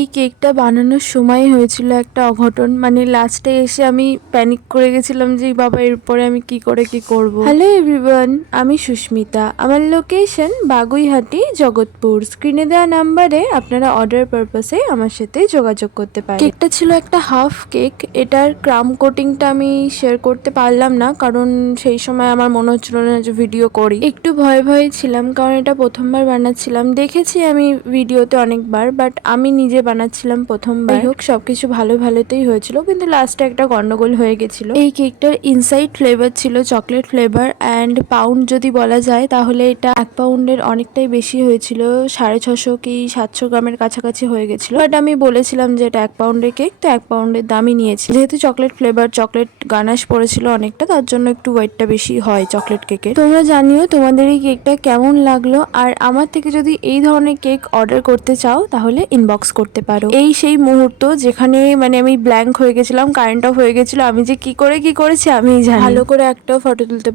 এই কেকটা বানানোর সময় হয়েছিল একটা অঘটন, মানে লাস্টে এসে আমি প্যানিক করে গেছিলাম যে বাবা এরপরে আমি কি করে কি করব। হ্যালো এভরিওয়ান, আমি সুস্মিতা। আমার লোকেশন বাগুইহাটি, জগৎপুর। স্ক্রিনে দেওয়া নাম্বারে আপনারা অর্ডার পারপাসে আমার সাথে যোগাযোগ করতে পারেন। কেকটা ছিল একটা হাফ কেক। এটার ক্রাম কোটিংটা আমি শেয়ার করতে পারলাম না, কারণ সেই সময় আমার মনে হচ্ছিল না যে ভিডিও করি। একটু ভয়ে ভয়ে ছিলাম, কারণ এটা প্রথমবার বানাচ্ছিলাম। দেখেছি আমি ভিডিওতে অনেকবার, বাট আমি নিজে বানাচ্ছিলাম প্রথমবার। হোক, সবকিছু ভালো ভালোতেই হয়েছিল, কিন্তু লাস্টে একটা গন্ডগোল হয়ে গেছিল। এই কেকটার ইনসাইড ফ্লেভার ছিল চকলেট ফ্লেভার অ্যান্ড পাউন্ড যদি বলা যায় তাহলে এটা 1 পাউন্ডের অনেকটাই বেশি হয়েছিল। 650 কি 700 গ্রামের কাছাকাছি হয়ে গেছিল। বাট আমি বলেছিলাম যে এটা 1 পাউন্ডের কেক, তো 1 পাউন্ডের দামই নিয়েছি। যেহেতু চকলেট ফ্লেভার, চকলেট গানাশ পড়েছিল অনেকটা, তার জন্য একটু ওয়েটটা বেশি হয় চকলেট কেকের। তোমরা জানিও তোমাদের এই কেকটা কেমন লাগলো, আর আমার থেকে যদি এই ধরনের কেক অর্ডার করতে চাও তাহলে ইনবক্স করতে পারো। এই সেই মুহূর্ত যেখানে মানে আমি ব্ল্যাঙ্ক হয়ে গেছিলাম, কারেন্ট অফ হয়ে গেছিল, আমি যে কি করে কি করেছি আমি জানি। ভালো করে একটাও ফটো তুলতে